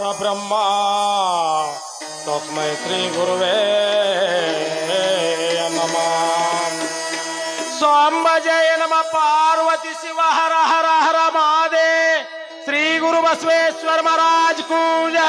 ಬ್ರಹ್ಮ ತಸ್ಮೈ ಶ್ರೀ ಗುರುವೇ ನಮಃ. ಸಾಂಬ ಜಯ ನಮ ಪಾರ್ವತಿ ಶಿವ ಹರ ಹರ ಹರ ಮಹಾದೇ. ಶ್ರೀ ಗುರು ಬಸವೇಶ್ವರ ಮಹಾರಾಜ್ ಕೂ ಜಯ.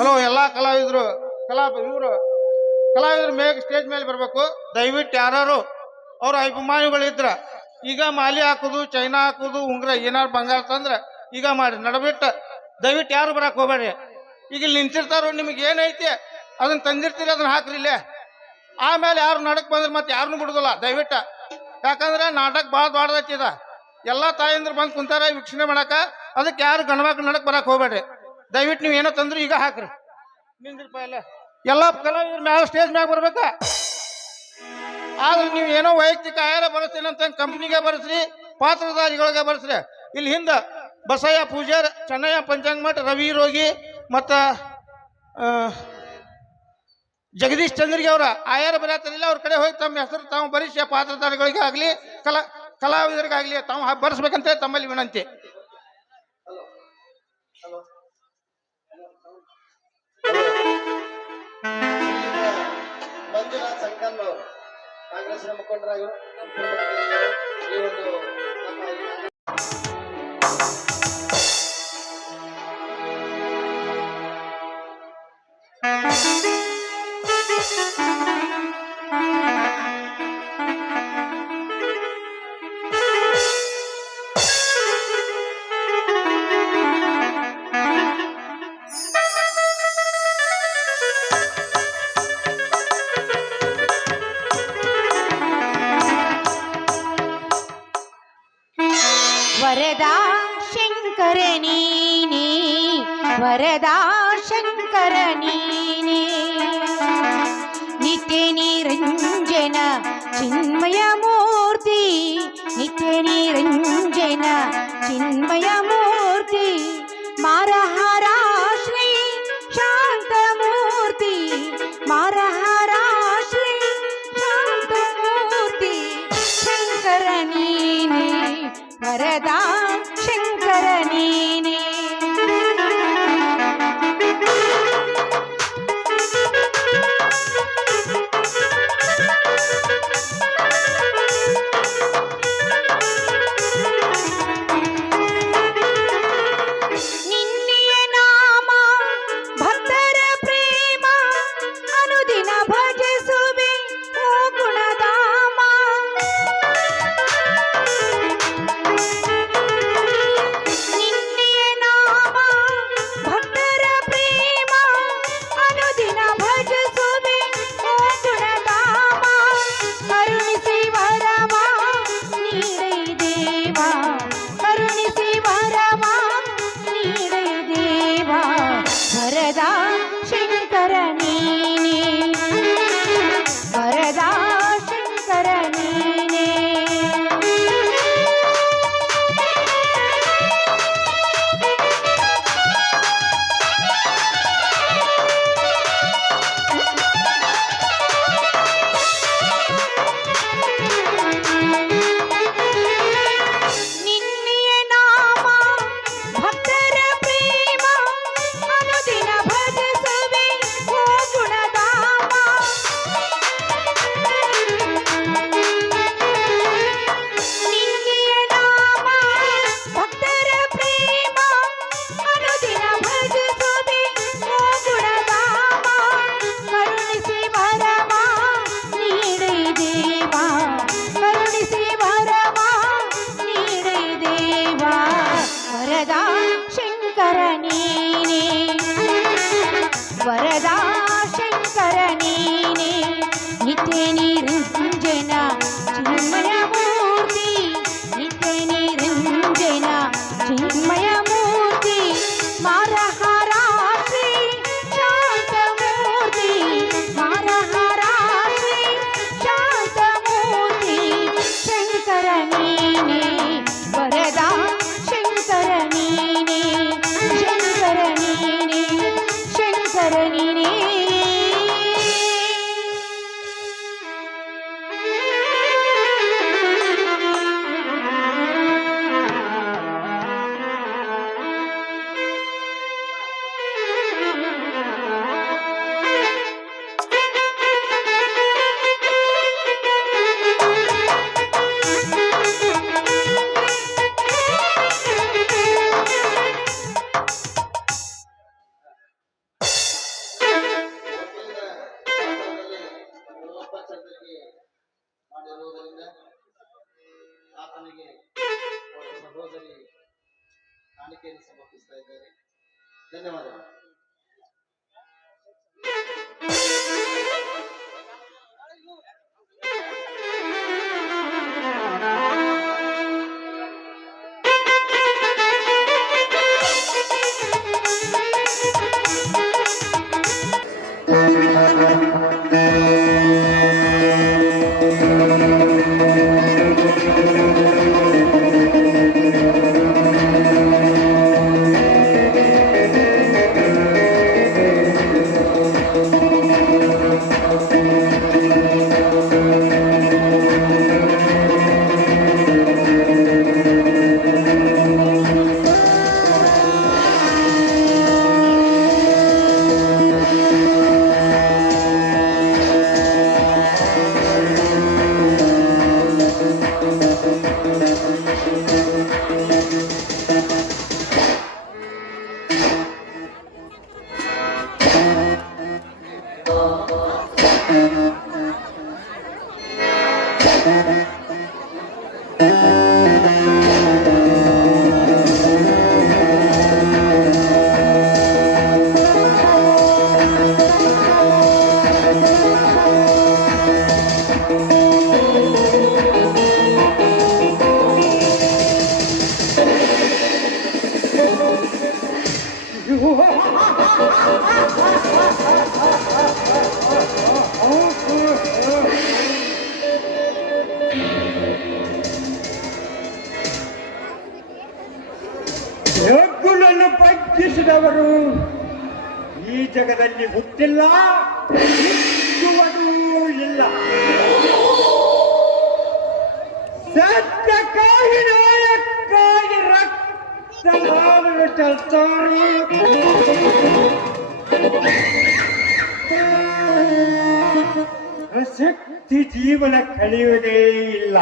ಹಲೋ, ಎಲ್ಲ ಕಲಾವಿದರು ಮೇಘ ಸ್ಟೇಜ್ ಮೇಲೆ ಬರಬೇಕು. ದಯವಿಟ್ಟು ಯಾರು ಅವ್ರ ಅಭಿಮಾನಿಗಳಿದ್ರ ಈಗ ಮಾಲಿ ಹಾಕೋದು, ಚೈನಾ ಹಾಕೋದು, ಉಂಗ್ರ ಏನಾರು ಬಂಗಾರ ತಂದ್ರೆ ಈಗ ಮಾಡಿ ನಡಬಿಟ್ಟು ದಯವಿಟ್ಟು ಯಾರು ಬರಕ್ ಹೋಗ್ಬೇಡ್ರಿ. ಈಗ ಇಲ್ಲಿ ನಿಂತಿರ್ತಾರೋ, ನಿಮಗೆ ಏನೈತಿ ಅದನ್ನ ತಂದಿರ್ತೀರಿ, ಅದನ್ನ ಹಾಕ್ರಿ ಇಲ್ಲೇ. ಆಮೇಲೆ ಯಾರು ನಡಕ್ ಬಂದ್ರೆ ಮತ್ತೆ ಯಾರನ್ನು ಬಿಡುದಿಲ್ಲ ದಯವಿಟ್ಟು. ಯಾಕಂದ್ರೆ ನಾಟಕ ಭಾಳ ದೊಡ್ಡದೈತಿದ. ಎಲ್ಲ ತಾಯಂದ್ರು ಬಂದು ಕುಂತಾರ ವೀಕ್ಷಣೆ ಮಾಡಕ. ಅದಕ್ಕೆ ಯಾರು ಗಂಡ್ಮಕ್ಳು ನಡಕ್ ಬರಕ್ ಹೋಗ್ಬೇಡ್ರಿ. ದಯವಿಟ್ಟು ನೀವು ಏನೋ ತಂದ್ರು ಈಗ ಹಾಕ್ರಿ. ನಿಂದ್ರಪ್ಪ ಎಲ್ಲ ಕಲಾವಿದ್ರು ಮ್ಯಾಲ ಸ್ಟೇಜ್ ಮ್ಯಾಗ ಬರ್ಬೇಕ. ಆದ್ರೆ ನೀವು ಏನೋ ವೈಯಕ್ತಿಕ ಆಯಾರ ಬರ್ತೀನಿ ಅಂತ ಕಂಪ್ನಿಗೆ ಬರ್ಸ್ರಿ, ಪಾತ್ರಧಾರಿಗಳಿಗೆ ಬರ್ಸ್ರಿ. ಇಲ್ಲಿ ಹಿಂದೆ ಬಸಯ್ಯ ಪೂಜಾರ್, ಚೆನ್ನಯ್ಯ ಪಂಚಾಂಗಮಠ, ರವಿ ರೋಗಿ ಮತ್ತು ಜಗದೀಶ್ ಚಂದ್ರಿಗೆ ಅವರ ಆಯಾರ ಬರತ್ತಲಿಲ್ಲ. ಅವ್ರ ಕಡೆ ಹೋಗಿ ತಮ್ಮ ಹೆಸರು ತಾವು ಬರೀಸಿ ಪಾತ್ರಧಾರಿಗಳಿಗೆ ಆಗಲಿ ಕಲಾವಿದರಿಗಾಗ್ಲಿ ತಾವು ಬರ್ಸ್ಬೇಕಂತ ತಮ್ಮಲ್ಲಿ ವಿನಂತಿ. ಮಂಜುನಾಥ್ ಸಂಕನ್ ಅವರು ಕಾಂಗ್ರೆಸ್ನ ಮುಖಂಡರಾಗಿರು ಈ ಒಂದು ವರದಾ ಶಂಕರ ನೀನೇ ವರದಾ ಶಂಕರ ನೀನೇ ನಿತ್ಯ ನಿರಂಜನ ಚಿನ್ಮಯ ಮೂರ್ತಿ ನಿತ್ಯ ನಿರಂಜನ ಚಿನ್ಮಯ ಮೂರ್ತಿ ಮಾರಹರ ಶ್ರೀ ಶಾಂತ ಮೂರ್ತಿ ಮಾರಹರ ಶ್ರೀ ಶಾಂತ ಮೂರ್ತಿ ಶಂಕರ ನೀನೇ ವರದಾ ಶಂಕರ ನೀನೇ ನಿನ್ನೆಯ ನಾಮ ಭಕ್ತರ ಪ್ರೇಮ ಅನುದಿನ ಭಜಿಸುವೆ ಓ ಗುಣಧಾಮ ನಿನ್ನೆಯ ನಾಮ ಭಕ್ತರ ಪ್ರೇಮ ಅನುದಿನ ಭಜಿಸುವೆ ಓ ಗುಣಧಾಮ ಕರುಣಿಸಿ ವರವ ನೀಡೈ ದೇವ ಕರುಣಿಸಿ ವರವ ನೀಡೈ ದೇವ ವರದಾ ಶಂಕರ ನೀನೇ ವರದಾ ಶಂಕರ ನೀನೇ ನಿನ್ನೆಯ ನಾಮ ಭಕ್ತರ ಪ್ರೇಮ ಅನುದಿನ ಭಜಿಸುವೆ ಓ ಗುಣಧಾಮ ನಿನ್ನೆಯ ನಾಮ ಭಕ್ತರ ಪ್ರೇಮ ಅನುದಿನ ಭಜಿಸುವೆ ಓ ಗುಣಧಾಮ ಕರುಣಿಸಿ ವರವ ನೀಡೈ ದೇವ ಕರುಣಿಸಿ ವರವ ನೀಡೈ ದೇವ ವರದಾ ಶಂಕರ ನೀನೇ ವರದಾ ಶಂಕರ ನೀನೇ ನಿತ್ಯ ನಿರಂಜನ ಚಿನ್ಮಯ ಮೂರ್ತಿ ನಿತ್ಯ ನಿರಂಜನ ಚಿನ್ಮಯ ಮೂರ್ತಿ ಮಾರಹರ ಶ್ರೀ ಶಾಂತ ಮೂರ್ತಿ ಮಾರಹರ ಶ್ರೀ ಶಾಂತ ಮೂರ್ತಿ ಶಂಕರ ನೀನೇ ವರದಾ ಶಂಕರ ನೀನೇ ಶಂಕರ ನೀನೇ ಶಂಕರ ನೀನೇ ಮಾಡಿರುವುದರಿಂದ ಆತನಿಗೆ ಅವರ ಸಹೋದರಿ ಕಾಣಿಕೆಯನ್ನು ಸಮರ್ಪಿಸ್ತಾ ಇದ್ದಾರೆ. ಧನ್ಯವಾದಗಳು. ಲಗ್ಗುಲನ್ನು ಬಗ್ಗಿಸಿದವರು ಈ ಜಗದಲ್ಲಿ ಹುಟ್ಟಿಲ್ಲ, ಹುಟ್ಟುವುದೂ ಇಲ್ಲ. ಸತ್ಯಕ್ಕಾಗಿ ನ್ಯಾಯಕ್ಕಾಗಿ ರಕ್ತನಾದರೂ ಚೆಲ್ತಾರೆ. ಶಕ್ತಿ ಜೀವನ ಕಳೆಯುವುದೇ ಇಲ್ಲ.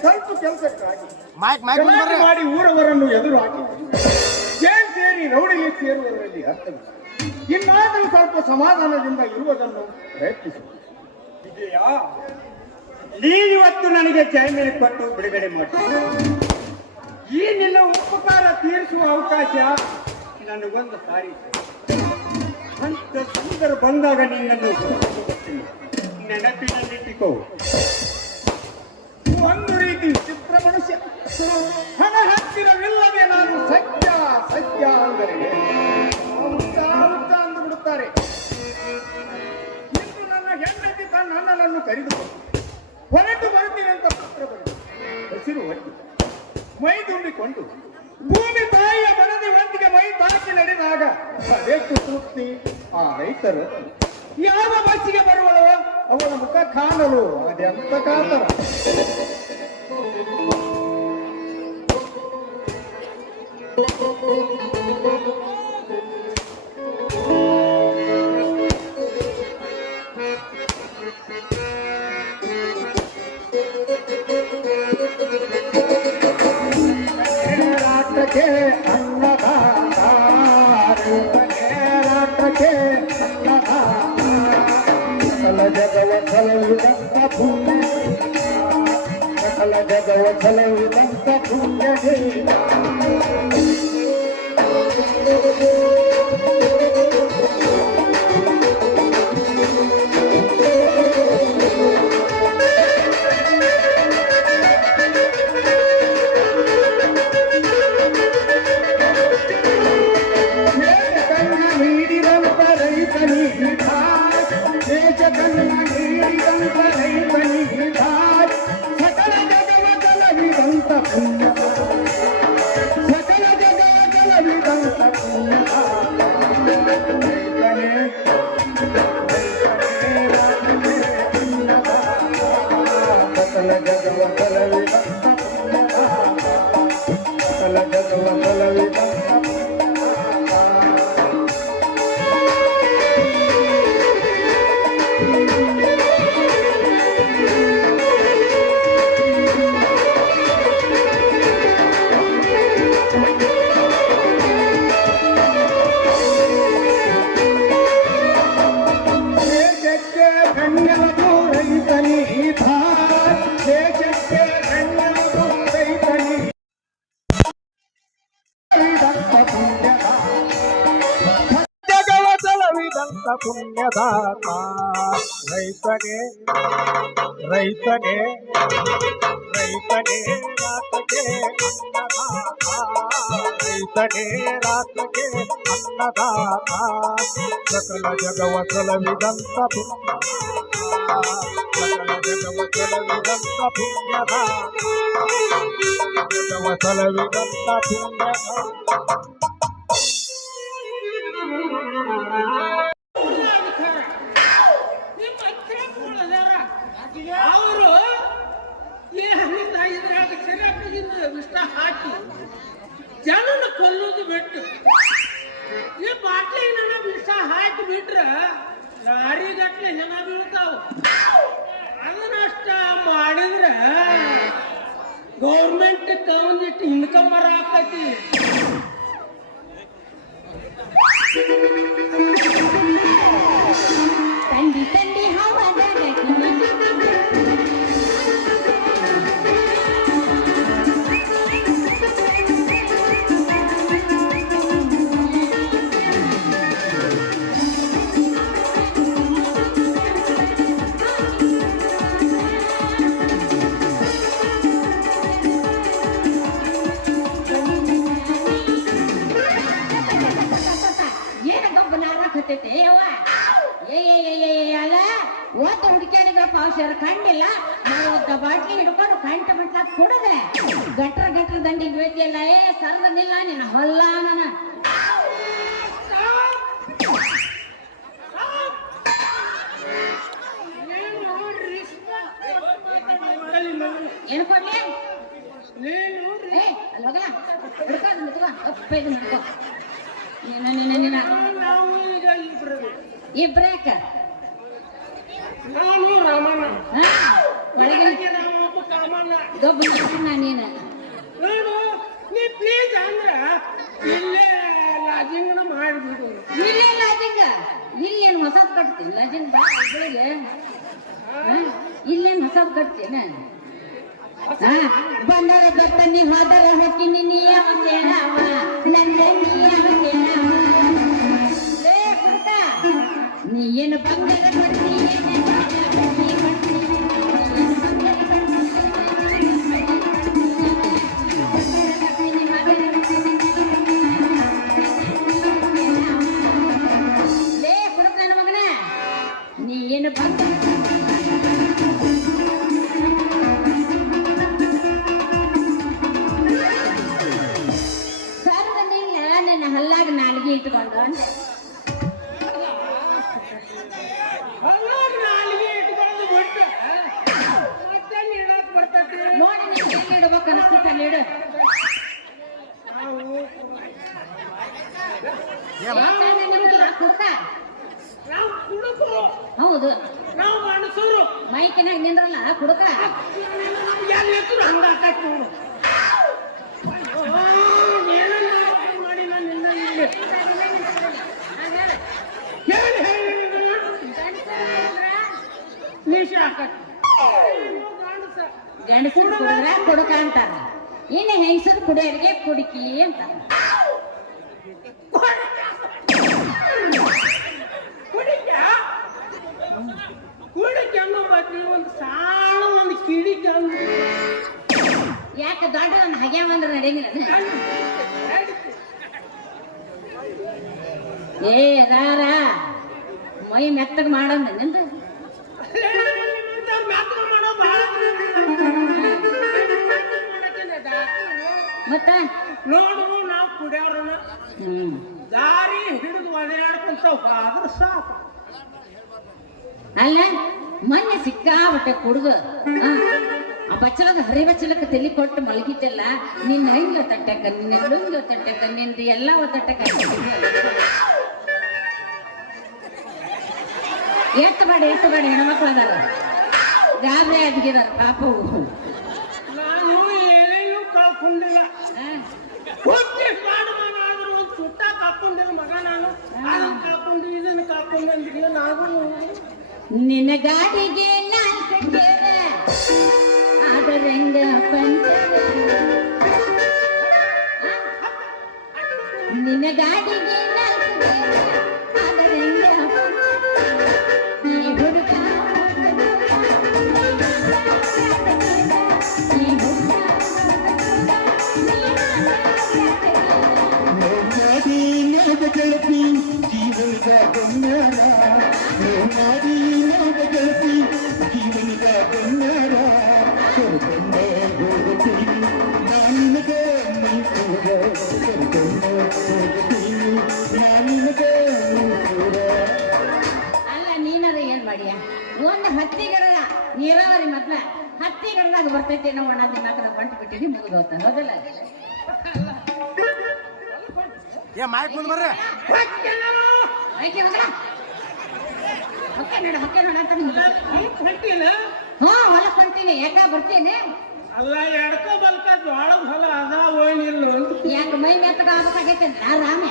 ಸ್ವಲ್ಪ ಕೆಲಸಕ್ಕಾಗಿ ಗಲಾಟೆ ಮಾಡಿ ಊರವರನ್ನು ಎದುರು ಹಾಕಿ ಜೈಲ್ ಸೇರಿ ರೌಡಿಗೆ ಸೇರುವುದರಲ್ಲಿ ಅರ್ಥವಿಲ್ಲ. ಇನ್ನಾದರೂ ಸ್ವಲ್ಪ ಸಮಾಧಾನದಿಂದ ಇರುವುದನ್ನು ಪ್ರಯತ್ನಿಸು. ಇದೆಯಾ ನೀನಿವತ್ತು ನನಗೆ ಜಾಮೀನು ಕೊಟ್ಟು ಬಿಡುಗಡೆ ಮಾಡಿ ಈ ನಿನ್ನ ಉಪಕಾರ ತೀರಿಸುವ ಅವಕಾಶ ನನಗೊಂದು ಸಾರಿ. ಅಂತ ಸುಂದರ ಬಂದಾಗ ನಿನ್ನನ್ನು ಹುಡುಕುತ್ತೀನಿ. ನೆನಪಿನಲ್ಲಿಟ್ಟಿಕೋ. ಒಂದು ರೀತಿ ಚಿತ್ರ ಮನುಷ್ಯ. ಹಣ ಹತ್ತಿರವಿಲ್ಲದೆ ನಾನು ಸತ್ಯ ಸತ್ಯ ಅಂದರೆ ಅಂದು ಬಿಡುತ್ತಾರೆ. ಇಂದು ನನ್ನ ಹೆಂಡತಿ ತನ್ನ ಅಣ್ಣನನ್ನು ಕರೆದುಕೊಂಡು ಹೊರಟು ಬರ್ತೀನಿ ಅಂತ ಪತ್ರ ಬರೆದು ಹಸಿರು ಹೊಟ್ಟು ಮೈ ತುಂಬಿಕೊಂಡು ಭೂಮಿ ತಾಯಿಯ ಬರದಿ ಒಂದಿಗೆ ಮೈ ತಾಕಿ ನಡೆದಾಗ ಅದೆಷ್ಟು ತೃಪ್ತಿ ಆ ರೈತರು. ಯಾವ ಬಸ್ಸಿಗೆ ಬರುವಳೋ ಅವಳ ಮುಖ ಕಾಣಲು ಅದೆಂತ ಕಾತರ. ರಾಷ್ಟ್ರಕ್ಕೆ ಅನ್ನದಾತ, ರಾಷ್ಟ್ರಕ್ಕೆ ಅನ್ನದಾತ, ಸಕಲ ಜಗವ ಫಲವಿದಂತ ಪುಣ್ಯ, ಸಕಲ ಜಗವ ಫಲವಿದಂತ ಪುಣ್ಯ. ಸಕಲ ಜಗವ ಜಲವಿದಂತ ಪುಣ್ಯ, ಸಕಲ ಜಗವ ಜಲವಿದಂತ ಪುಣ್ಯ. ಸಕಲ ಜಗವ ಜಲವಿದಂತ ಪುಣ್ಯ, ಸಕಲ ಜಗವ ಜಲವಿದಂತ ಪುಣ್ಯ. ಪುಣ್ಯದಾತ ರೈತನೇ ರೈತನೇ ರೈತನೇ ರಾತಕ್ಕೆ ಅನ್ನದಾತ, ರೈತನೇ ರಾತಕ್ಕೆ ಅನ್ನದಾತ, ಸಕಲ ಜಗವ ಸಲವಿದಂತ ಸಕಲ ಜಗವ ಸಲವಿದಂತ ಪುಣ್ಯದಾತ, ಜಗವ ಸಲವಿದಂತ ಪುಣ್ಯದಾತ. ಅವರು ಇದ್ರಾಗ ಸರಿಯಾಗಿಂದ ವಿಷ ಹಾಕಿ ಜನನ ಕೊಲ್ಲೋದು ಬಿಟ್ಟು ಈ ಬಾಟ್ಲಿಗೆ ನನ್ನ ವಿಷ ಹಾಕಿ ಬಿಟ್ರ ಲಾರಿಗಟ್ಲೆ ಜನ ಬೀಳ್ತಾವ. ಅದನ್ನಷ್ಟ ಮಾಡಿದ್ರ ಗೌರ್ಮೆಂಟ್ ಒಂದಿಟ್ಟು ಇನ್ಕಮ್ ಬರ ಆಗ್ತೈತಿ. ತಂಡಿ ತಂಡಿ ಹವಾದ ಶೇರ್ ಕಂಡಿಲ್ಲ ಒಂದು ಬಾಟ್ಲಿ ಹಿಡ್ಕೊಂಡು ಕಂಠ ಮಟ್ಲ ಕುಡದೆ ಗಟ್ರ ದಂಡಿಗೆ ಬೀಳ್ತಿಯಲ್ಲ ಏ ಸರ್ವನಿಲ್ಲ ನಿನ್ನ ಹೊಲ್ಲ ನನ್ನ ಏನು ಕೊಡ್ಲಿ ಏ ಅಲ್ಲಿ ಹೋಗಲ್ಲ ಹಿಡ್ಕೊ ನಿಂತ್ಕೊ ಅಪ್ಪ ಇದು ಮಾಡ್ಕೊ ನೀನ ನಾವು ಈಗ ಇಬ್ರು ಇಬ್ರೇಕ ನಾನು ರಾಮಣ್ಣ ಒಳಗಿನ ರಾಮಪ್ಪ ಕಾಮಣ್ಣ ಗೊಬ್ಬ ನೀನು ನೋಡು ನೀ ಪ್ಲೀಸ್ ಅಂದ್ರ ಇಲ್ಲೇ ಲಾಜಿಂಗನ ಮಾಡಿಬಿಡು ಇಲ್ಲೇ ಲಾಜಿಂಗ ಇಲ್ಲೇನು ಹೊಸದ್ ಕಟ್ತೀನಿ ಲಾಜಿಂಗ್ ಬಾ ಬೆಳಿಗ್ಗೆ ಇಲ್ಲೇನು ಹೊಸದ್ ಕಟ್ತೀನಿ ಬಂದರ ಬಟ್ಟನಿ ಹೋದರ ಹಾಕಿನಿ ನೀಯವ ಕೇಳವ ನನ್ನ ನೀಯವ ಕೇಳವ ಲೇ ಕುಡ್ಕ ನೀ ಏನು ಬಂಗಾರ ಕೊಡ್ತೀನಿ ಲೇ ಕುಡ್ಕ ನನ್ನ ಮಗನ ನೀ ಏನು ಬಂಗಾರ ಹಲ್ಲಾಗ ನಾಲ್ಗೆ ಇಟ್ಕೊಂಡು ನಾಲಿಗೆ ಇಟ್ಕೊಂಡು ಬಿಟ್ಟು ಮತ್ತೆ ನೀಡಕ್ ಬರ್ತೈತಿ ನೋಡಿ ನೀನು ಎಲ್ಲಿ ಇಡ್ಬೇಕು ಅನಿಸ್ತೈತೆ ಅಲ್ಲಿ ಇಡು ಕುಡ್ಕ ನಾವು ಕುಡುಕರು ಹೌದು ನಾವು ಮನಸೂರು ಮೈಕಿನಾಗ ನಿಂದ್ರಲ್ಲ ಕುಡ್ಕ ನಮ್ಗೆ ಎಲ್ಲಿ ಹಂಗ ಹಾಕಿ ನೋಡು ಮಾಡಿ ನಾನು ನಿನ್ನ ಇಲ್ಲಿ ನೀಶ ಹಾಕಿ ಗಂಡಸರು ಕುಡಿದ್ರೆ ಕುಡ್ಕ ಅಂತಾರ ಇನ್ನು ಹೆಂಗಸರು ಕುಡಿಯೋರಿಗೆ ಕುಡುಕಿ ಅಂತಾರ ಕುಡಿಕೆ ಅನ್ನೋ ಬಗ್ಗೆ ಒಂದು ಸಾಣ ಒಂದು ಕಿಡಿಕೆ ಯಾಕೆ ದೊಡ್ಡ ಒಂದು ಹಗೆ ಬಂದ್ರೆ ನಡೆಯಂಗಿಲ್ಲ ಏ ರಾರ ಮೈ ಮೆತ್ತಗೆ ಮಾಡಂದ ನಿಂದು ಮತ್ತ ನೋಡು ನಾವು ಕುಡಿಯೋರನ ದಾರಿ ಹಿಡಿದು ಒಡೆಯಾಡ್ಕೊಂತ ಹೋದ್ರ ಸಾಕು ಅಲ್ಲ ಮೊನ್ನೆ ಸಿಕ್ಕಾಬಟ್ಟೆ ಕುಡ್ದು ಆ ಬಚ್ಚಲದ ಹರಿ ಬಚ್ಚಲಕ್ಕೆ ತಲೆ ಕೊಟ್ಟು ಮಲಗಿದ್ದೆಲ್ಲ ನಿನ್ನ ಹೆಂಗ್ಲ ತಟ್ಟಕ ನಿನ್ನ ಲುಂಗ್ಲ ತಟ್ಟಕ ನಿಂದು ಎಲ್ಲ ತಟ್ಟಕ ಎತ್ತು ಬೇಡ ಹೆಣ್ಮಕ್ಳು ಅದಾರ ಗಾಬರಿ ಅದ್ಗಿದಾರ ಪಾಪವು ನಾನು ಏನೇನು ಕಳ್ಕೊಂಡಿಲ್ಲ ಆದ್ರೂ ಒಂದು ಸುಟ್ಟ ಕಾಕೊಂಡಿಲ್ಲ ಮಗ ನಾನು ಅದನ್ನ ಕಾಕೊಂಡು ಇದನ್ನ ಕಾಕೊಂಡು ಅಂದಿಲ್ಲ ನಾವು ನಿನ್ನ ಗಾಡಿಗೆ ನಾಲ್ಕು ಕೇಳ ಆದರಂಗ ಪಂಚ ನಿನ್ನ ಗಾಡಿಗೆ ನಾಲ್ಕು ಕೇಳ ಆದರಂಗ ಈ ಹುಡುಗ ಗೆಳತಿ ಜೀವನದ ಗಮ್ಯಾರ ಗೆಳತಿ ಜೀವನದ ಗಮ್ಯಾರ ಕರ್ಕೊಂಡ ಹೋಗುತ್ತೀನಿ ನಾನಿನಗೆ ಮೈಸೂರ ಕರ್ಕೊಂಡ ಹೋಗುತ್ತೀನಿ ನಾನಿನಗೆ ಮೈಸೂರ ಅಲ್ಲ ನೀನಾರ ಏನ್ ಮಾಡಿಯ ಒಂದು ಹತ್ತಿ ಗಿಡದ ನೀರಾವರಿ ಮೊದ್ಲ ಹತ್ತಿ ಗಿಡದಾಗ ಬರ್ತೈತಿ ನಾವು ಒಣ ದಿನಾಕದ ಬಂಟು ಬಿಟ್ಟಿನಿ ಮುಗಿದು ಹೋಗ್ತಾನೆ ಹೌದಲ್ಲ ಏ ಮಾಯಕ್ ಮುಂದ್ ಬರ್ರಿ ಆಯ್ಕೆ ಮಗ ಹೊಕ್ಕೆ ನೋಡ ಅಂತ ಹೊಂಟಿಲ್ಲ ಹ್ಞೂ ಹೊಲಕ್ಕೆ ಹೊಂಟೀನಿ ಯಾಕ ಬರ್ತೀನಿ ಅಲ್ಲ ಎಡ್ಕೋ ಬಲ್ಕ ಜೋಳ ಹೊಲ ಅದ ಓಯ್ನಿಲ್ಲ ಯಾಕೆ ಮೈ ಮೆತ್ತಗ ಆಗ್ಬೇಕಾಗೈತೆ ರಾಮ್ಯ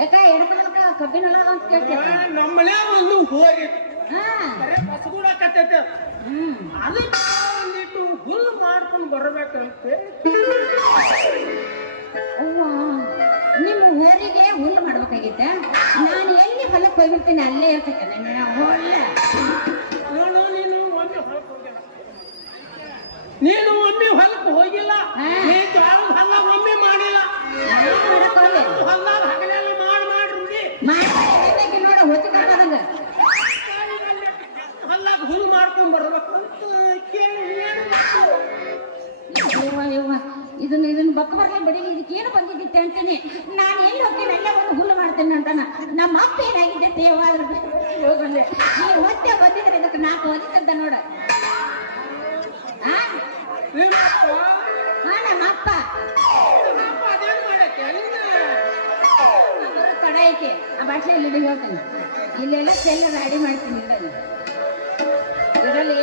ಯಾಕ ಎಡ್ಕೊಳಕ ಕಬ್ಬಿನ ಹೊಲ ಅಂತ ಕೇಳ್ತೀನಿ ನಮ್ಮನೆ ಒಂದು ಹೋಗಿ ಹಾ ಬಸ್ಗೂಡಕತ್ತೈತೆ ಅದಕ್ಕೆ ಒಂದಿಟ್ಟು ಹುಲ್ಲು ಮಾಡ್ಕೊಂಡು ಬರ್ಬೇಕಂತೆ ಅವ್ವ ನಿಮ್ಮ ಊರಿಗೆ ಹುಲ್ಲು ಮಾಡ್ಬೇಕಾಗಿತ್ತ ನಾನು ಎಲ್ಲಿ ಹೊಲಕ್ಕೆ ಹೋಗ್ಬಿಡ್ತೀನಿ ಅಲ್ಲೇ ಇರ್ತೈತೆ ನನ್ನ ಹೊಲ ನೋಡು ನೀನು ಒಮ್ಮೆ ಹೊಲಕ್ಕೆ ಹೋಗಿಲ್ಲ ನೀನು ಒಮ್ಮೆ ಹೊಲಕ್ಕೆ ಹೋಗಿಲ್ಲ ನೀ ಜೋಳದ ಹೊಲ ಒಮ್ಮೆ ಮಾಡಿಲ್ಲ ಹೊಲ ಹಗಲೆಲ್ಲ ಮಾಡಿ ರೂಢಿ ನೋಡ ಹೊತ್ತು ಕಾದಂಗ ಹೊಲ ಕರ್ಕೊಂಡ್ ಬರ್ಬೇಕು ಅಂತ ಕೇಳಿ ಯವ್ವ ಇದನ್ನ ಬಕ್ ಬರ್ಲಿ ಬಡಿಲಿ ಇದಕ್ಕೇನು ಬಂದಿದ್ದಿತ್ತೆ ಅಂತೀನಿ. ನಾನು ಎಲ್ಲಿ ಹೋಗ್ತೇನೆ ಎಲ್ಲ ಒಂದು ಹುಲ್ಲು ಮಾಡ್ತೇನೆ ಅಂತಾನ. ನಮ್ಮ ಅಪ್ಪ ಏನಾಗಿದೆ ತೇವಾದ್ರ ಹೋಗಂದ್ರೆ ನೀ ಹೊಟ್ಟೆ ಬಂದಿದ್ರೆ ಇದಕ್ಕೆ 4 ಹೊಲಿತದ್ದ ನೋಡ. ನಮ್ಮ ಅಪ್ಪ ಅದೇನ್ ಮಾಡಕ್ಕೆ ತಡ ಐತಿ. ಆ ಬಾಟ್ಲಿ ಇಲ್ಲಿ ಹೇಳ್ತೇನೆ. ಇಲ್ಲೆಲ್ಲ ಚೆಲ್ಲ ಗಾಡಿ ಮಾಡ್ತೀನಿ. ಇಡಲಿ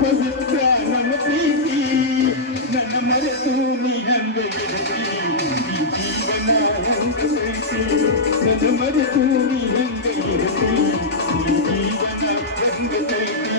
ಪವಿತ್ರ ನಮ್ಮ ಪ್ರೀತಿ ನನ್ನ ಮರೆತು ನೀ ಹಂಗ ಗೆಳತಿ ಜೀವನ ಹಂಗ ಕೈತಿ ನನ್ನ ಮರೆತು ನೀ ಹಂಗ ಗೆಳತಿ ಜೀವನ ಹಂಗ ಕೈತಿ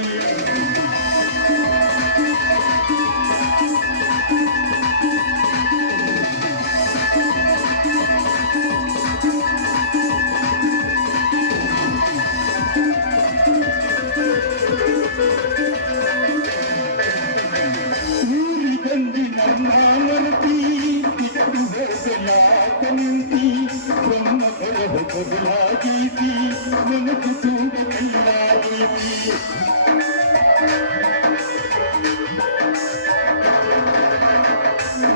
ಬದಲಾಗೀತಿ ನನಗೆ ತೂಗ ಕೈಯಾಗೀತಿ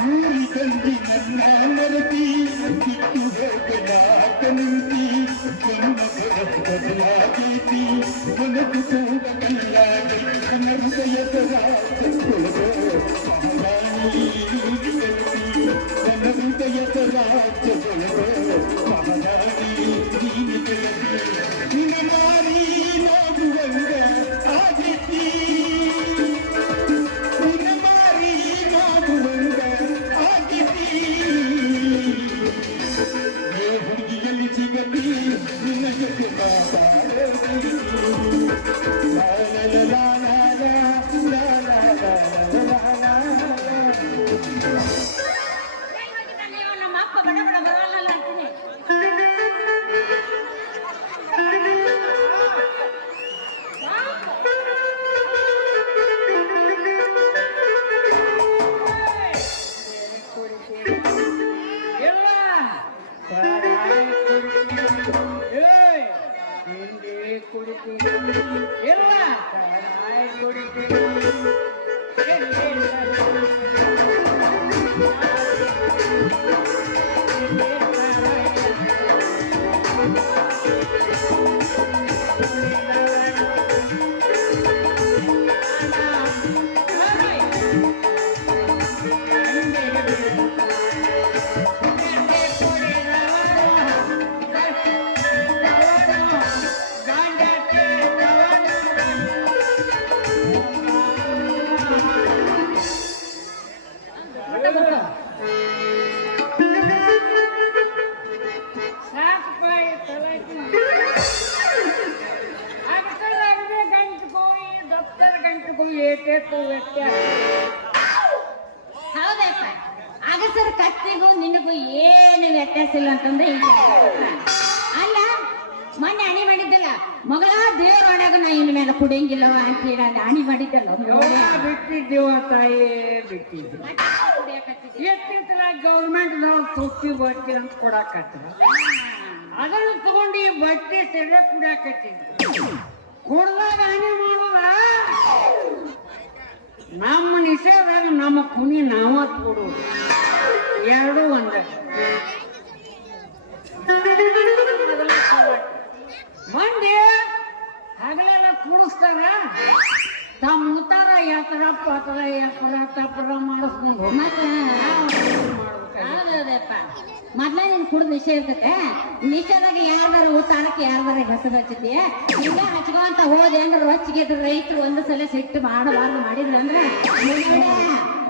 ಊರಿ ತಂದಿ ನನ್ನ ಮರತಿ ಕಿತ್ತು ಹೋಗಲಾಕ ನಿಂತಿ ನನ್ನ ಬದಲಾಗೀತಿ ನನಗೆ ತೂಗ ಕೈಯಾಗಿ ನನ್ನ ಹೃದಯದ ರಾಜ್ಯದೊಳಗೋ ಮಹಾರಾಣಿ ನನ್ನ ಹೃದಯದ ರಾಜ್ಯದೊಳಗೋ ಮಹಾರಾಣಿ ನೀನು ಗೆಳತಿ ನಿನ್ನ ಮಾರಿ ನಾಗುವಂಗ ಆಗೈತಿ ನಿನ್ನ ಮಾರಿ ನಾಗುವಂಗ ಆಗೈತಿ ಏ ಹುಡುಗಿಯಲ್ಲಿ ಸಿಗತಿ ನಿನ್ನ ಜೊತೆ ಮಾತಾಡೋದಿ ಲಾ ಲಾ ಲಾ ಲಾ ಲಾ ಲಾ ಲಾ ಲಾ ನಮ್ಮ ಅಪ್ಪ ಬಡ ಬಡ ಬರಲ್ಲ ಅಂತೀನಿ. ಹೆಸರು ಕತ್ತಿಗೂ ನಿನಗೂ ಏನು ವ್ಯತ್ಯಾಸ ಇಲ್ಲ ಅಂತಂದ್ರೆ ಈಗ ಅಲ್ಲ ಮೊನ್ನೆ ಅಣಿ ಮಾಡಿದ್ದಲ್ಲ ಮಗಳ ದೇವ್ರ ಆಡಾಗ ನಾ ಇನ್ ಮೇಲೆ ಕುಡಿಯಂಗಿಲ್ಲವ ಅಂತ ಹೇಳಿ ಅಲ್ಲಿ ಅಣಿ ಮಾಡಿದ್ದಲ್ಲ ಬಿಟ್ಟಿದ್ದೇವ ತಾಯಿ ಬಿಟ್ಟಿದ್ದು ಎತ್ತಿನ ಗೌರ್ಮೆಂಟ್ದವ್ರು ತುಪ್ಪಿ ಬಟ್ಟೆ ಅಂತ ಕೊಡಾಕತ್ತ ಅದನ್ನು ತಗೊಂಡು ಈ ಬಟ್ಟೆ ಸೆಡೆ ಕುಡಿಯಾಕತ್ತೀನಿ ಕುಡ್ದಾಗ ಹಾನಿ ಮಾಡೋದ ನಮ್ಮ ನಿಷೇಧಾಗ ನಮ್ಮ ಕುಣಿ ನಾವ ಕೊಡುವುದು ಎರಡೂ ಒಂದ ಮಂದಿ ಹಗಲೆಲ್ಲ ಕೂಡಿಸ್ತಾರ ತಮ್ಮ ಮುತ್ತಾರ ಯಾತರ ಪಾತ್ರ ಯಾತರ ತಪ್ಪರ ಮಾಡಿಸ್ಕೊಂಡು ಹೌದಪ್ಪ ಮೊದ್ಲ ನೀನ್ ಕುಡ್ದು ನಿಷೇಧ ಇರ್ತೈತೆ ನಿಷೇಧಾಗ ಯಾರ್ದಾರ ಊತಾಳಕ್ಕೆ ಯಾರ್ದಾರ ಹೆಸರು ಹಚ್ಚತಿ ಇಲ್ಲ ಹಚ್ಕೊಂತ ಹೋದೆ ಅಂದ್ರೆ ರೊಚ್ಚಿಗೆ ರೈತರು ಒಂದು ಸಲ ಸಿಟ್ಟು ಮಾಡಬಾರ್ದು ಮಾಡಿದ್ರು ಅಂದ್ರೆ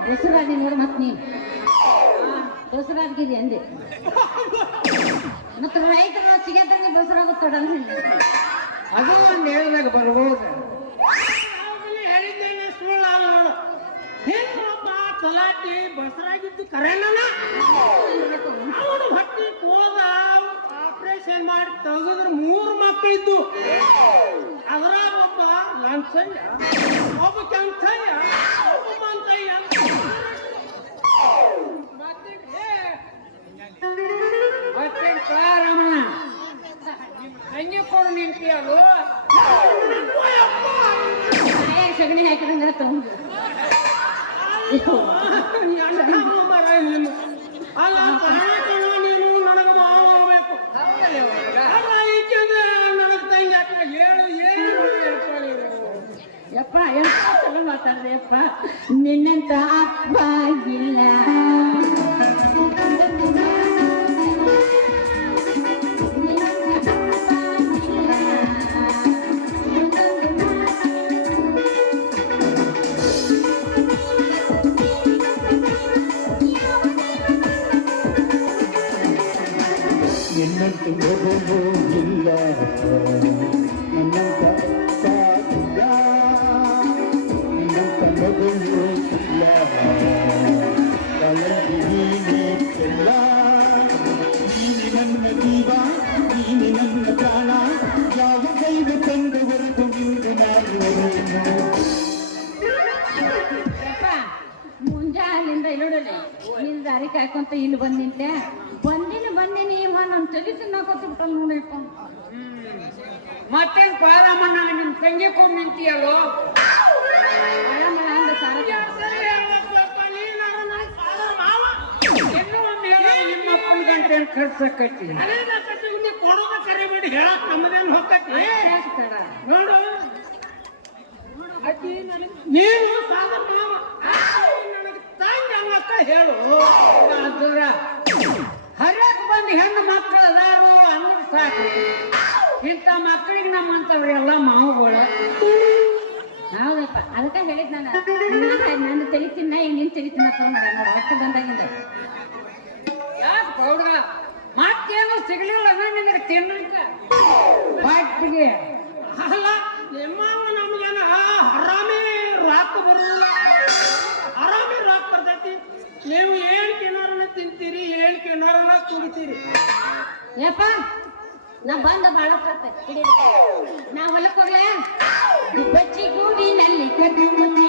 ದಸರಾದಿ ನೋಡು ಮತ್ ನೀನ್ ದಸರಾದ್ಗಿದೆ ಅಂದೆ ಮತ್ತೆ ರೈತರ ರೊಚ್ಚಿಗೆ ಅಂದ್ರೆ ದಸರಾ ಗೊತ್ತೋಡಲ್ಲ ಅದು ಒಂದು ಹೇಳಿದಾಗ ಬರ್ಬೋದು ಹೇಳಿದ್ದೇನೆ ಸುಳ್ಳಲ್ಲ ನೋಡು ಹೆಂಗಪ್ಪ ತಲಾಟಿ ಬಸರಾಗಿದ್ದು ಕರೆನ ಅವನು ಹೊಟ್ಟಿ ಹೋದ ಆಪರೇಷನ್ ಮಾಡಿ ತೆಗೆದ್ರೆ 3 ಮಕ್ಕಳಿದ್ದು ಅದ್ರಾಗ ಒಬ್ಬ ಲಂಚಯ್ಯ ಒಬ್ಬ ಕೆಂಚಯ್ಯ ಒಬ್ಬ ಮಂಚಯ್ಯ ಮತ್ತೆ ರಮಣ ಹಂಗೆ ಕೊಡು ನಿಂತಿಯಲು ಸಗಣಿ ಹಾಕಿದ್ರೆ ತಗೊಂಡು ಅಲ್ಲ ನೀನು ನನಗೆ ಮಾಡಬೇಕು ನನಗೆ ತಂಗಿ ಹಾಕಿದ ಹೇಳು ಯಪ್ಪ ಎಂತ ಚಲೋ ಮಾತಾಡ್ದೆ ಯಪ್ಪ ನಿನ್ನಂತ ಅಪ್ಪ ಇಲ್ಲ ನಿನ್ನಂತ ಮಗುವೂ ಇಲ್ಲ ನಿನ್ನಂತ ಸಾಗಿಲ್ಲ ನಿನ್ನಂತ ಮಗುವೂ ಇಲ್ಲ ಕಲಂಗಿ ನೀನೇ ಎಲ್ಲ ನೀನು ನನ್ನ ಜೀವ ನೀನು ನನ್ನ ಪ್ರಾಣ ಯಾವ ಕೈಗೆ ತಂದು ಹೊರತು ನಿಂದು ಮಾಡುವನು ಮುಂಜಾಲಿಂದ ಇಲ್ಲೋಡಲಿ ನಿನ್ ದಾರಿ ಕಾಯ್ಕೊಂತ ಇಲ್ಲಿ ಬಂದಿದ್ದೆ ಬಂದಿನಿ ನನ್ನ ತಲೆ ತಿನ್ನಾಕೊತ್ಬಿಟ್ಟ ನೋಡಪ್ಪ ಮತ್ತೇನ್ ಪಾರಮ್ಮಣ್ಣ ನಿಮ್ ತಂಗಿಕೊಂಡ್ ನಿಂತಿಯಲ್ಲೋ ನಿಮ್ಮ ಅಪ್ಪನ ಗಂಟೆ ಖರ್ಚಕ್ಕೈತಿ ಕೊಡೋದ ಕರಿಬೇಡಿ ಹೇಳಕ್ ನಮ್ಮದೇನು ಹೋಗ್ತೈತಿ ನೋಡು ನೀನು ಸಾಧನ ಮಾವ ನನಗೆ ತಂಗಿ ಅನ್ನಕ್ಕ ಹೇಳು ಅದರ ಹರಿಯಕ್ ಬಂದು ಹೆಣ್ಣು ಮಕ್ಕಳು ಅದಾರು ಅನ್ನೋದು ಸಾಕು ಇಂಥ ಮಕ್ಕಳಿಗೆ ನಮ್ಮಂತವ್ರೆಲ್ಲ ಮಾವುಗಳು ಹೌದಪ್ಪ ಅದಕ್ಕೆ ಹೇಳಿದ್ ನಾನು ನನ್ನ ತಲೆ ತಿನ್ನ ನಿನ್ ತಲೆ ತಿನ್ನಕ್ಕ ನೋಡ ಹೊಟ್ಟೆ ಬಂದಾಗಿಂದ ಯಾಕೆ ಪೌಡ್ರ ಮತ್ತೇನು ಸಿಗ್ಲಿಲ್ಲ ನಿನಗೆ ತಿನ್ನಕ ಬಾಟ್ಗೆ ಅಲ್ಲ ನಿಮ್ಮ ನಮ್ಗೇನ ಹರಾಮಿ ರಾಕ್ ಬರೋದಿಲ್ಲ ಹರಾಮಿ ರಾಕ್ ಬರ್ತೈತಿ ನೀವು ಏನ್ ಕೆನಾರನ್ನ ತಿಂತೀರಿ ಏನ್ ಕೆನಾರನ್ನ ಕುಡಿತೀರಿ ಯಪ್ಪ ನಾ ಬಂದ ಬಾಳ ನಾ ಹೊಲಕ್ ಹೋಗ್ಲ ಬಚ್ಚಿ ಗೂಡಿನಲ್ಲಿ ಕಟ್ಟಿ ಮುಚ್ಚಿ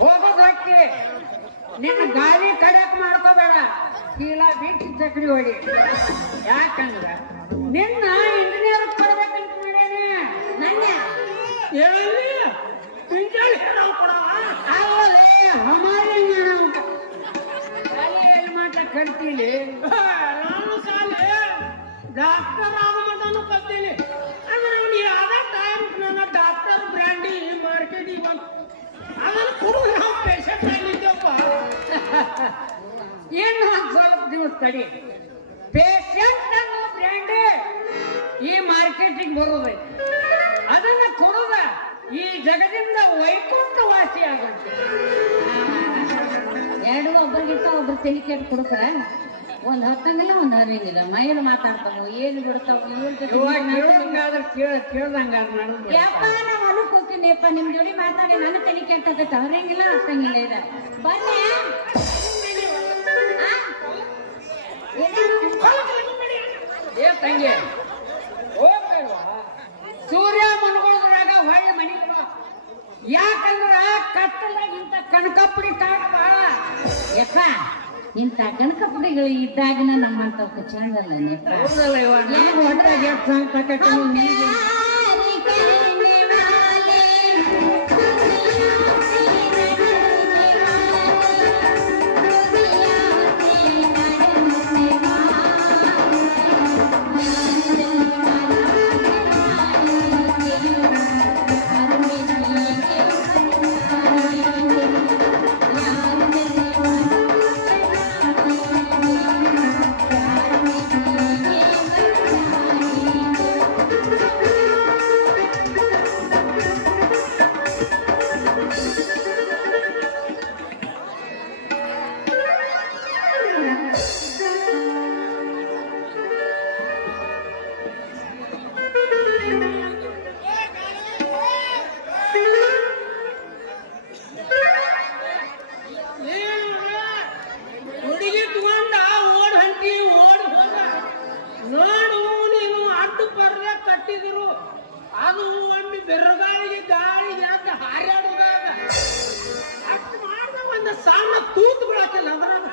ಹೋಗೋದು ಹಕ್ಕಿ ನಿನ್ನ ಗಾಳಿ ಕಡೆಕ್ ಮಾಡ್ಕೋಬೇಡ ಕೀಲ ಬಿಟ್ಟು ಚಕ್ರಿ ಹೊಡಿ ಯಾಕಂದ್ರ ನಿನ್ನ ಇಂಜಿನಿಯರ್ ಕೊಡ್ಬೇಕಂತ ಮಾಡೇನೆ ನನ್ನ ಹೇಳಿ ಪಿಂಚಣಿ ಅವಲೇ ಹಮಾರಿ ಶಾಲೆಯಲ್ಲಿ ಮಾಟ ಕಲ್ತೀನಿ ನಾನು ಶಾಲೆ ಡಾಕ್ಟರ್ ಆಗ ಮಟನು ಕಲ್ತೀನಿ ಅಂದ್ರೆ ಅವನು ಯಾವ್ದೇ ಟೈಮ್ ನನ್ನ ಡಾಕ್ಟರ್ ಬ್ರ್ಯಾಂಡಿ ಮಾರ್ಕೆಟಿಗೆ ಬಂದು ಅದನ್ನು ಕೊಡು ನಾವು ಪೇಷಂಟ್ ಆಗಿದ್ದೆಪ್ಪ ಇನ್ನು ಒಂದ್ ಸ್ವಲ್ಪ ದಿವಸ ತಡಿ. ಪೇಷಂಟ್ ಅನ್ನೋ ಬ್ರ್ಯಾಂಡೇ ಈ ಮಾರ್ಕೆಟಿಗೆ ಬರೋದೈತಿ. ಅದನ್ನ ಕೊಡುದ ಈ ಜಗದಿಂದ ವೈಕುಂಠವಾಸಿ ಆಗುತ್ತೆ. ಎರಡು ಒಬ್ಬರಿಗಿಂತ ಒಬ್ರು ತಲೆ ಕೆಟ್ಟು ಕೊಡ್ತಾರ. ಒಂದ್ ಹತ್ತಂಗಿಲ್ಲ ಒಂದ್ ಹರಿಯಂಗಿಲ್ಲ. ಮೈಲು ಮಾತಾಡ್ತಾವ, ಏನು ಬಿಡ್ತಾವ. ಕೇಳ್ದಂಗಾದ್ರೆ ಕೇಳ್ದಂಗಾದ್ರೆ ನನಗೆ ಯಪ್ಪ ನಾವ್ ಹೊಲಕ್ ಹೋಗ್ತೀನಿಪ್ಪ, ನಿಮ್ ಜೋಡಿ ಮಾತಾಡಿ ನನ್ನ ತಲೆ ಕೆಟ್ಟದೈತೆ. ಹರಿಯಂಗಿಲ್ಲ ಅಷ್ಟಂಗಿಲ್ಲ ಇದೆ. ಬನ್ನಿ ಏ ತಂಗಿ ಸೂರ್ಯ ಮನ್ಗೊಳದ್ರಾಗ ಹೊಳ್ಳಿ ಮನಿ ಯಾಕಂದ್ರ ಕತ್ತಲಾಗ ಇಂಥ ಕನಕಪುಡಿ ಕಾಡ ಬಾಳ. ಯಪ್ಪ ಇಂಥ ಕನಕಪುಡಿಗಳು ಇದ್ದಾಗಿನ ನಮ್ಮಂತ ಚಂದಲ್ಲ ನೆಪ್ಪ. ಹೌದಲ್ಲ ಇವ ನನಗೆ ಹೊಟ್ಟೆಗೆ ಎಷ್ಟು ಸಂಕಟ ನೀರಿಗೆ ಹುಡುಗಿ ತಗೊಂಡ ಓಡ್ ಹಂಟಿ ಓಡ್ ಹೋದ. ನೋಡು ನೀನು ಅಡ್ಡು ಪರ್ದೆ ಕಟ್ಟಿದ್ರು ಅದು ಒಮ್ಮೆ ಬೆರಗಾಳಿಗೆ ಗಾಳಿಗೆ ಅಂತ ಹಾರಾಡುವಾಗ ಅಷ್ಟು ಮಾಡ್ದ ಒಂದು ಸಣ್ಣ ತೂತು ಬಿಡಾಕಿಲ್ಲ ಅದ್ರಾಗ.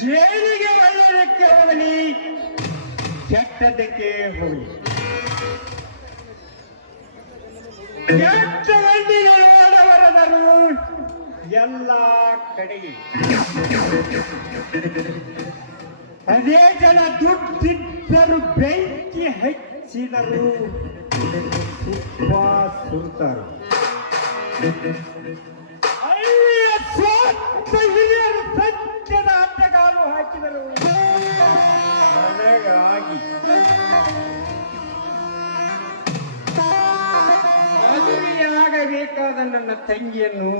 ಜೇನಿಗೆ ಒಳ್ಳೆಯದಕ್ಕೆ ಹೋಗಲಿ, ಕೆಟ್ಟದಕ್ಕೆ ಹೋಗಲಿ. ಕೆಟ್ಟ ಮಂದಿಗೆ ಓಡಬರದರು ಎಲ್ಲ ಕಡೆಗೆ. ಅದೇ ಜನ ದುಡ್ಡಿದ್ದರು ಬೆಂಕಿ ಹಚ್ಚಿದರು ತುಪ್ಪ ಸುಡ್ತಾರೆ. ಅಲ್ಲಿಯ ಸ್ವಂತ ಹಿರಿಯರು ಸತ್ಯದ ಅಡ್ಡಗಾಲು ಹಾಕಿದರು. ನನಗಾಗಿ ಮದುವೆಯಾಗಬೇಕಾದ ನನ್ನ ತಂಗಿಯನ್ನು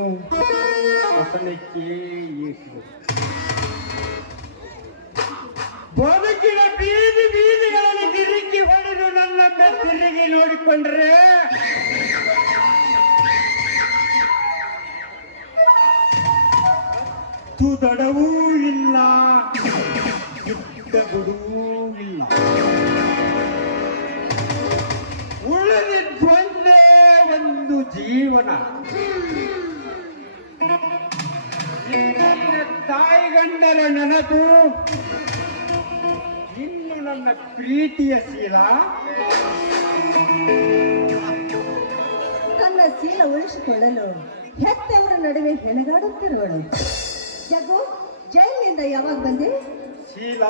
ಹೊಸನಕ್ಕೆ ಏರಿಸಿದರು. ಬದುಕಿನ ಬೀದಿ ಬೀದಿಗಳಲ್ಲಿ ತಿರುಗಿ ಹೊಡೆದು ನನ್ನನ್ನ ತಿರುಗಿ ನೋಡಿಕೊಂಡ್ರೆ ದಡವೂ ಇಲ್ಲ, ಯುದ್ಧ ಗುಡುವೂ ಇಲ್ಲ. ಉಳಿದಿದ್ದೊಂದೇ ಒಂದು ಜೀವನ. ತಾಯಿಗಂಡರ ನೆನಪು, ಇನ್ನು ನನ್ನ ಪ್ರೀತಿಯ ಶೀಲ. ತನ್ನ ಶೀಲ ಉಳಿಸಿಕೊಳ್ಳಲು ಹೆತ್ತವರ ನಡುವೆ ಹೆಣಗಾಡುತ್ತಿರುವಳು. ಜಗು, ಜೈಲಿನಿಂದ ಯಾವಾಗ ಬಂದೆ? ಶೀಲ,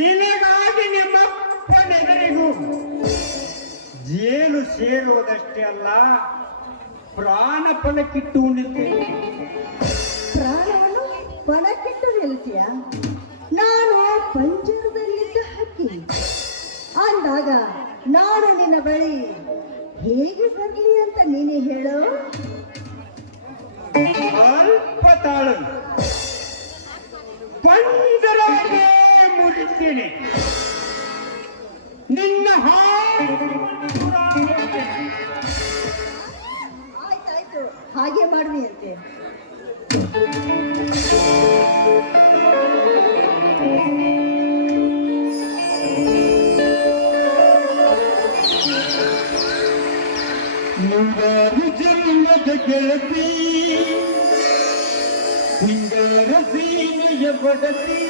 ನಿನಗಾಗಿ ನಿಮ್ಮಪ್ಪನೆದುರಿಗೂ ಜೇಲು ಸೇರುವುದಷ್ಟೇ ಅಲ್ಲ, ಪ್ರಾಣ ಫಲಕ್ಕಿಟ್ಟು ಉಣಿತೇನೆ. ಪ್ರಾಣವನ್ನು ಪಣಕ್ಕಿಟ್ಟು ನಿಲ್ತೀಯ? ನಾನು ಪಂಜರದಲ್ಲಿದ್ದ ಹಕ್ಕಿ ಅಂದಾಗ ನಾನು ನಿನ್ನ ಬಳಿ ಹೇಗೆ ಬರಲಿ ಅಂತ ನೀನೇ ಹೇಳು. ಅಲ್ಪ ತಾಳು, ಪಂಜರವನ್ನೇ ಮುರಿತೇನೆ. ನಿನ್ನ ಆಯ್ತಾಯ್ತು, ಹಾಗೆ ಮಾಡುವಿಯಂತೆ. ಮುಂಗಾರು ಜನ್ಮದ ಗೆಳತಿ, ಹಿಂಗಾರ ಸೀಮೆಯ ಬಡತಿ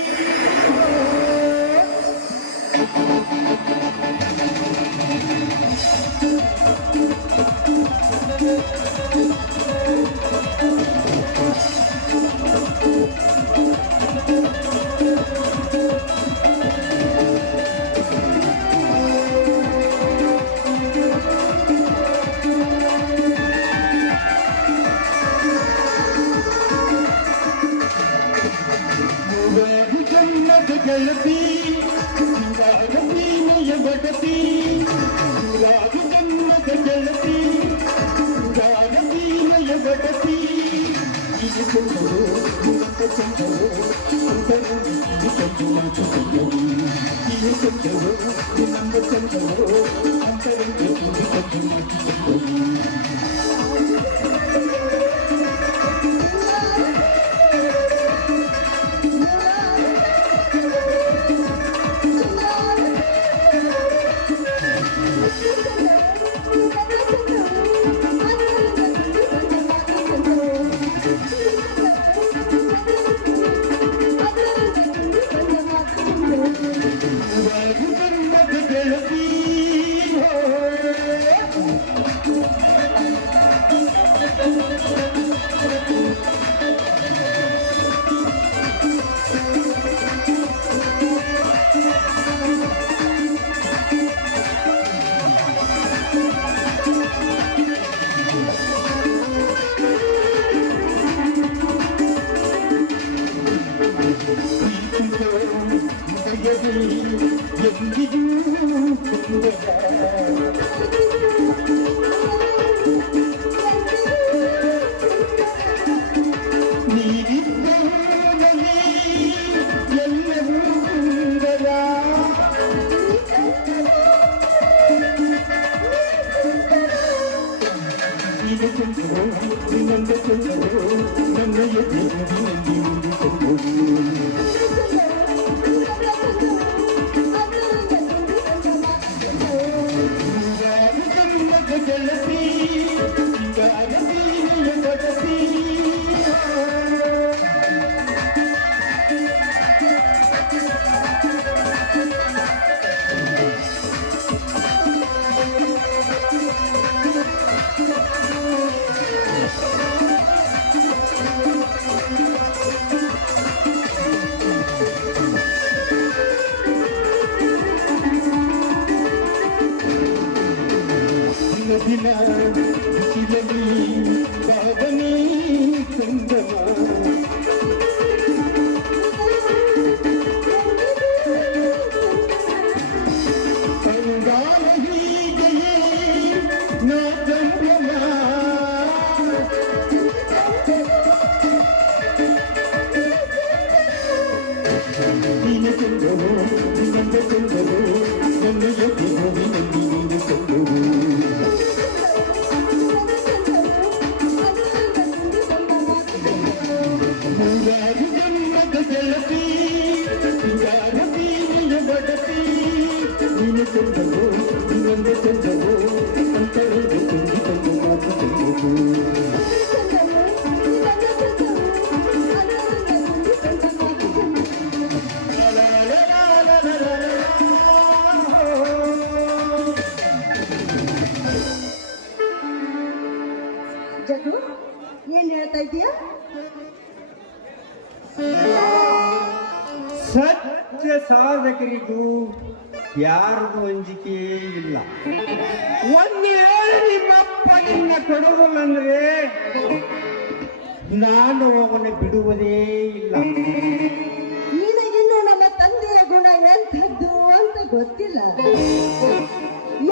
ಗೆಳತಿ ಸೀಮೆಯ ಬಡತಿ ರಾಜು ಜನ್ಮದ ಗೆಳತಿ ಸೀಮೆಯ ಬಡತಿ ಇದು ಚಂದವೋ ಮುಂದೆ ಚಂದವೋ ಅಂತರಂಗಿ ಚಂದು ಮಾತು ಚಂದವು ಇದು ಚಂದವೋ ನಮ್ಮ ಚಂದವೋ ಅಂತರಂಗಿ ಚಂದು ಮಾತು ಚಂದವು ದಿನ ಬಿಸಿಲಲ್ಲಿ ಬಾಬನಿ ಚಂದಮ ಕಂಗಾಲ ಹೀಗೆಯೇ ನಾ ಚಂದ್ರಮ ನೀನು ಚಂದವು ನನ್ನ ಚಂದವು ನನ್ನ ಎದೆಯು ನಿನ್ನಲ್ಲಿ ಚಂದವು ಮೂರಾರು ಜನ್ಮದ ಗೆಳತಿ ಸಿಂಗಾರ ಸೀಮೆಯ ಬಡತಿ ನೀನು ಚಂದವು ಇನ್ನೊಂದು ಚಂದವು ಅಂತರಂಗ ತುಂಬಿ ತಂದು ಮಾತು ಚಂದವು ಜಗು ಏನ್ ಹೇಳ್ತಾ ಇದೀಯ? ಸತ್ಯ ಸಾಧಕರಿಗೂ ಯಾರಿಗೂ ಅಂಜಿಕೆ ಇಲ್ಲ. ಒಂದು ವೇಳೆ ನಿಮ್ಮಪ್ಪ ನಿನ್ನ ಕೊಡುವುದಂದ್ರೆ ನಾನು ಅವನ ಬಿಡುವುದೇ ಇಲ್ಲ. ನಿನಗಿನ್ನು ನಮ್ಮ ತಂದೆಯ ಗುಣ ಎಂಥದ್ದು ಅಂತ ಗೊತ್ತಿಲ್ಲ.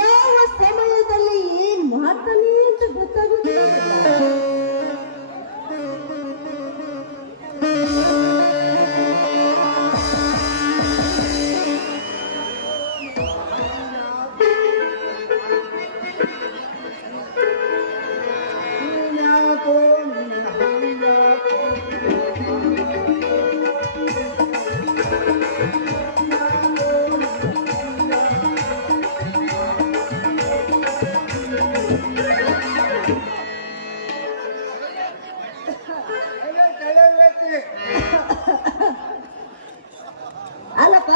ಯಾವ ಸಮಯದಲ್ಲಿ ಏನ್ ಮಾಡ್ತಾನೆ ಅಂತ ಗೊತ್ತಾಗುತ್ತಿಲ್ಲ.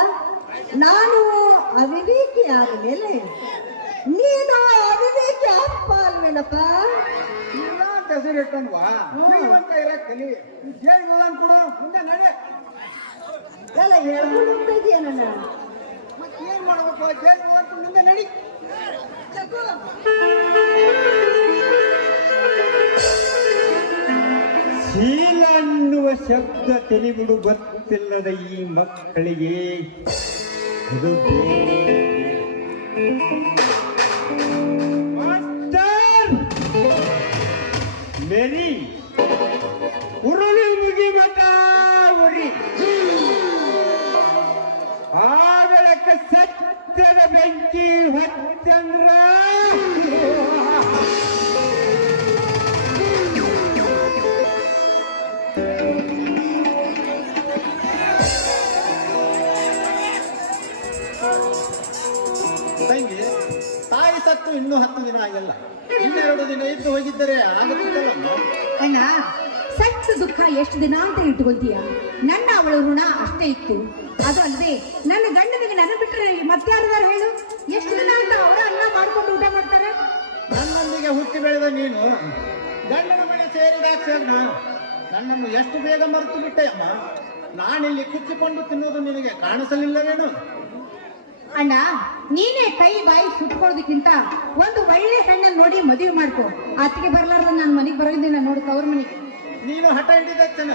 ಅಲ್ಲಪ್ಪ, ನಾನು ಅವಿವೇಕಿ ಆದ್ಮೇಲೆ ನೀನು ಅವಿವೇಕಿ ಅಪ್ಪ ಅಲ್ವೇನಪ್ಪ? ಇಲ್ಲ ಅಂತ ಹೆಸರು ಇಟ್ಟಂದ್ವಾ ಶ್ರೀಮಂತ ಇರಕ್ ಕಲಿ ಜೈಲ್ ಕೂಡ ಮುಂದೆ ನಡೆ. ಎಲ್ಲ ಹೇಳ್ಕೊಂಡು ಹೋಗ್ತಾ ಇದೀಯ ನನ್ನ. ಮತ್ತೆ ಏನ್ ಮಾಡ್ಬೇಕು? ಜೈಲ್ ಅಂತ ಮುಂದೆ ನಡಿ. ಶೀಲ ಅನ್ನುವ ಶಬ್ದ ತಿಳಿಬಿಡು ಗೊತ್ತಿಲ್ಲದ ಈ ಮಕ್ಕಳಿಗೆ ಇದು ಮೇರಿ ಉರುಳಿ ಮುಗಿ ಮಠ ಉರಿ ಆಗಳಕ್ಕೆ ಸತ್ಯದ ಬೆಂಕಿ ಹೊತ್ತಂದ್ರ ತಂಗಿ, ತಾಯಿ ಸತ್ತು ಇನ್ನೂ 10 ದಿನ ಆಗಿಲ್ಲ, ಇನ್ನೆರಡು ದಿನ ಇದ್ದು ಹೋಗಿದ್ದರೆ ಆಗುತ್ತಿತ್ತಲ್ಲ. ಅಣ್ಣ, ಸತ್ತು ದುಃಖ ಎಷ್ಟು ದಿನ ಅಂತ ಇಟ್ಕೊತೀಯ? ನನ್ನ ಅವಳ ಋಣ ಅಷ್ಟೇ ಇತ್ತು. ಅದು ಅಲ್ಲದೆ ನನ್ನ ಗಂಡನಿಗೆ ನನ್ನ ಬಿಟ್ಟರೆ ಮತ್ತಾರಿದಾರು ಹೇಳು? ಎಷ್ಟು ದಿನ ಅಂತ ಅವರ ಅನ್ನ ಮಾಡ್ಕೊಂಡು ಊಟ ಮಾಡ್ತಾರೆ? ನನ್ನೊಂದಿಗೆ ಹುಟ್ಟಿ ಬೆಳೆದ ನೀನು ಗಂಡನ ಮನೆ ಸೇರಿದಾಕ್ಷ ನನ್ನನ್ನು ಎಷ್ಟು ಬೇಗ ಮರೆತು ಬಿಟ್ಟೆ ಅಮ್ಮ. ನಾನಿಲ್ಲಿ ಕುಚ್ಚಿಕೊಂಡು ತಿನ್ನುವುದು ನಿನಗೆ ಕಾಣಿಸಲಿಲ್ಲವೇನು? ಅಣ್ಣ, ನೀನೇ ಕೈ ಬಾಯಿ ಸುಟ್ಕೊಳ್ಳೋದಕ್ಕಿಂತ ಒಂದು ಒಳ್ಳೆ ಹೆಣ್ಣನ್ನು ನೋಡಿ ಮದುವೆ ಮಾಡ್ಕೊ. ಅತ್ತಿಗೆ ಬರ್ಲಾರ್ದ ನಾನು ಮನೆಗೆ ಬರೋದಿಲ್ಲ ನೋಡು, ತವ್ರ ಮನೆಗೆ. ನೀನು ಹಠ ಹಿಡಿದಚ್ಚನ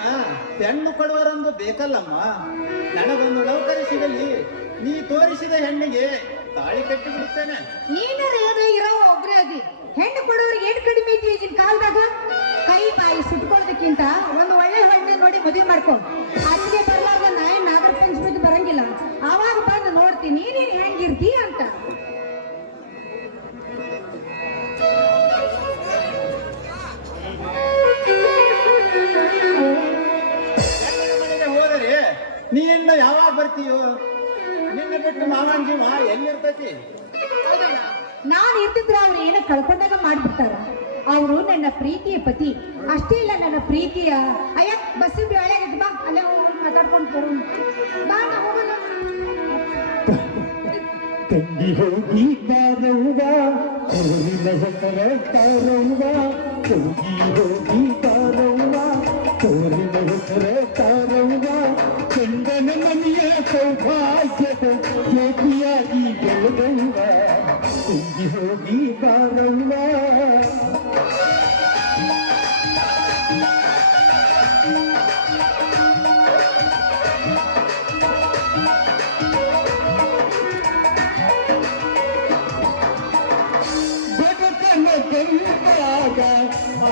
ಹೆಣ್ಣು ಕೊಡುವರೊಂದು ಬೇಕಲ್ಲಮ್ಮ. ನನಗೊಂದು ನೌಕರಿ ಸಿಗಲಿ, ನೀ ತೋರಿಸಿದ ಹೆಣ್ಣಿಗೆ ತಾಳಿ ಕಟ್ಟಿ ಬಿಡ್ತೇನೆ. ನೀನು ಇರೋ ಒಬ್ರೇ ಅದಿ, ಹೆಣ್ಣು ಕೊಡೋರಿಗೆ ಏನು ಕಡಿಮೆ ಇದ್ವಿ ಈಗಿನ ಕಾಲದಾಗ? ಕೈ ಬಾಯಿ ಸುಟ್ಕೊಳ್ಳೋದಕ್ಕಿಂತ ಒಂದು ಒಳ್ಳೆ ಹೆಣ್ಣೆ ನೋಡಿ ಮದುವೆ ಮಾಡ್ಕೊ. ಅತ್ತಿಗೆ ಬರ್ಲಾರ್ದ ನಾಗರ ಪಂಚಮಿಗೆ ಬರಂಗಿಲ್ಲ, ಆವಾಗ ಬಂದು ನೋಡ್ತೀನಿ ನೀನೇನು ಹೆಂಗಿರ್ತೀಯ ಅಂತ. ಮನೆಗೆ ಹೋದರೆ ನೀ ಇನ್ನು ಯಾವಾಗ ಬರ್ತೀಯೋ? ನಿನ್ನ ಬಿಟ್ಟು ಮಾವನ ಜೀವ ಎಲ್ಲಿರ್ತೈತಿ? ನಾನು ಇರ್ತಿದ್ರೆ ಅವ್ರು ಏನೋ ಕಳ್ಕೊಂಡಾಗ ಮಾಡ್ಬಿಡ್ತಾರ. ಅವರು ನನ್ನ ಪ್ರೀತಿಯ ಪತಿ ಅಷ್ಟೇ ಇಲ್ಲ, ನನ್ನ ಪ್ರೀತಿಯ ಅಯ್ಯ ಬಸ್ಸಿ ಒಳಗೆ ಬಾ, ಅಲ್ಲೇ ಹೋಗಿ ಮಾತಾಡ್ಕೊಂಡು ಬರೋಣ ಬಾ. ನಾ ಹೋಗೋಣ. ತಂಗಿ ಹೋಗಿ ಬಾರವ್ವ ತೋರಿನ ಹೆಸರ ತಾರವ್ವ, ತಂಗಿ ಹೋಗಿ ಬಾರವ್ವ ತೋರಿನ ಹೆಸರ ತಾರವ್ವ, ಗಂಡನ ಮನೆಯ ಸೌಭಾಗ್ಯದ ಜ್ಯೋತಿಯಾಗಿ ಬೆಳೆದವ್ವ, ತಂಗಿ ಹೋಗಿ ಬಾರವ್ವ.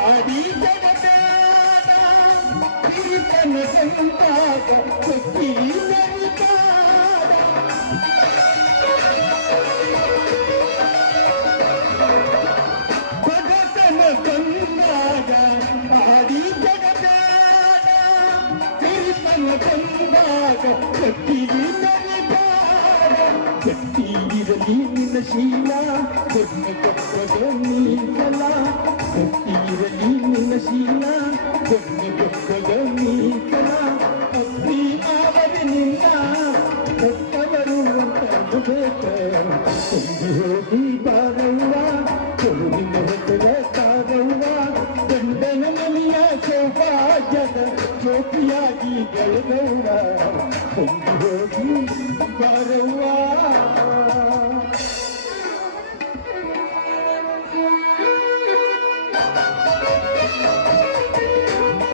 ಆಡಿ ಜಗತ್ತಾದ ಹಿರಿತನ ಸಂತಾದ ಕೊಟ್ಟಿ ನರಿತಾದ, ಬಡತನ ಬಂದಾಗ ಆಡಿ ಜಗತ್ತಾದ ಹಿರಿತನ ಬಂದಾಗ ಕೊಟ್ಟಿ ನರಿತಾದ, ಗಟ್ಟಿಗಿರಲಿ ನಿನ್ನ ಶೀಲ ದೊಡ್ಡ ಕೊಪ್ಪದ ನೀಸಲ, ಗಟ್ಟಿಗಿರಲಿ ನಿನ್ನ ಶೀಲ ದೊಡ್ಡ ಕೊಪ್ಪದ ನೀಸಲ, ಅಪ್ಪಿ ಮಾವದಿ ನಿನ್ನ ಕೊಟ್ಟವರು ಅಂತ ಬೇಕ, ತಂಗಿ ಹೋಗಿ ಬಾರವ್ವ ಕೊಡುವಿನ ಹೆಸರ ತಾರವ್ವ, ಗಂಡನ ಮನೆಯ ಸೌಭಾಗ್ಯದ ಜ್ಯೋತಿಯಾಗಿ ಬೆಳೆದವ್ವ, ತಂಗಿ ಹೋಗಿ ಬಾರವ್ವ.